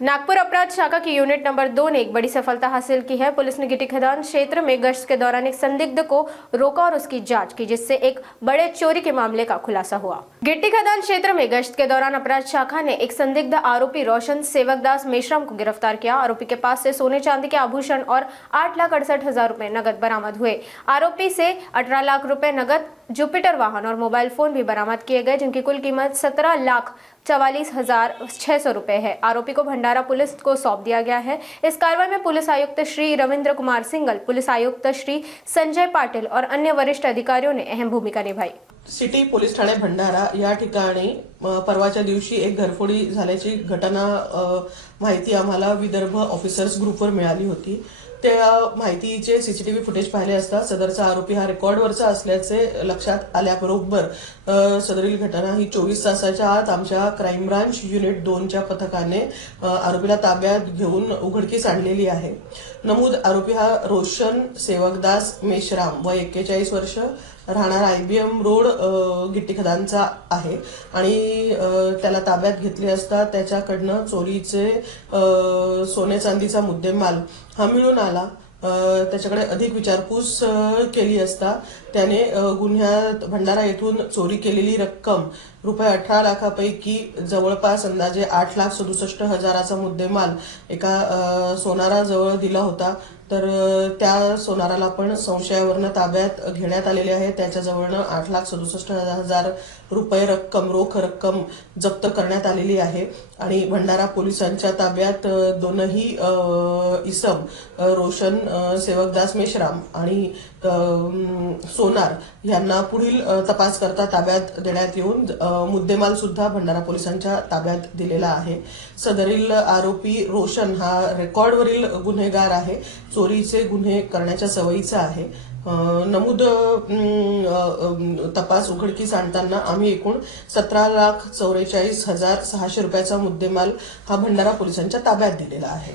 नागपुर अपराध शाखा की यूनिट नंबर 2 ने एक बड़ी सफलता हासिल की है। पुलिस ने गिट्टी खदान क्षेत्र में गश्त के दौरान एक संदिग्ध को रोका और उसकी जांच की, जिससे एक बड़े चोरी के मामले का खुलासा हुआ। गिट्टी खदान क्षेत्र में गश्त के दौरान अपराध शाखा ने एक संदिग्ध आरोपी रोशन सेवकदास मेश्राम को गिरफ्तार किया। आरोपी के पास से सोने चांदी के आभूषण और 8,68,000 रुपए नगद बरामद हुए। आरोपी से 18 लाख रुपए नगद, जुपिटर वाहन और मोबाइल फोन भी बरामद किए गए, जिनकी कुल कीमत 17,44,600 रुपए है। आरोपी को भंडारा पुलिस को सौंप दिया गया है। इस कार्रवाई में पुलिस आयुक्त श्री रविंद्र कुमार सिंगल, पुलिस आयुक्त श्री संजय पाटिल और अन्य वरिष्ठ अधिकारियों ने अहम भूमिका निभाई। सिटी पोलीस ठाणे भंडारा या ठिकाणी परवाच्या दिवशी एक घरफोडी झाल्याची घटना माहिती आम्हाला विदर्भ ऑफिसर्स ग्रुपवर मिळाली होती। त्या माहितीचे सीसीटीव्ही फुटेज पाहिले असता सदरचा आरोपी हा रेकॉर्डवरचा असल्याचे लक्षात आल्याबरोबर सदरील घटना ही 24 तासाच्या आत आमच्या क्राईम ब्रांच युनिट 2च्या पथकाने आरोपीला ताब्यात घेऊन उघडकीस आणलेली आहे। नमूद आरोपी हा रोशन सेवकदास मेश्राम वय 41 वर्ष, राहणार IBM रोड गिट्टी खदानचा आहे आणि त्याला ताब्यात घेतले असता त्याच्याकडनं चोरीचे सोने चांदीचा मुद्देमाल हा मिळून आला। त्याच्याकडे अधिक विचारपूस केली असता त्याने गुन्ह्यात भंडारा येथून चोरी केलेली रक्कम रुपये 18 लाखापैकी जवळपास अंदाजे 8,67,000चा मुद्देमाल एका सोनाराजवळ दिला होता। तर त्या सोनाराला पण संशयावरनं ताब्यात घेण्यात आलेले आहे। त्याच्याजवळनं 8,67,000 रुपये रोख रक्कम जप्त करण्यात आलेली आहे आणि भंडारा पोलिसांच्या ताब्यात दोनही इसम रोशन सेवकदास मेश्राम आणि सोनार यांना पुढील तपास करता ताब्यात देण्यात येऊन मुद्देमाल सुद्धा भंडारा पोलिसांच्या ताब्यात दिलेला आहे। सदरील आरोपी रोशन हा रेकॉर्डवरील गुन्हेगार आहे, चोरीचे गुन्हे करण्याच्या सवयीचा आहे। नमूद तपास उघडकीस आणताना आम्ही एकूण 17,44,600 रुपयाचा मुद्देमाल हा भंडारा पोलिसांच्या ताब्यात दिलेला आहे।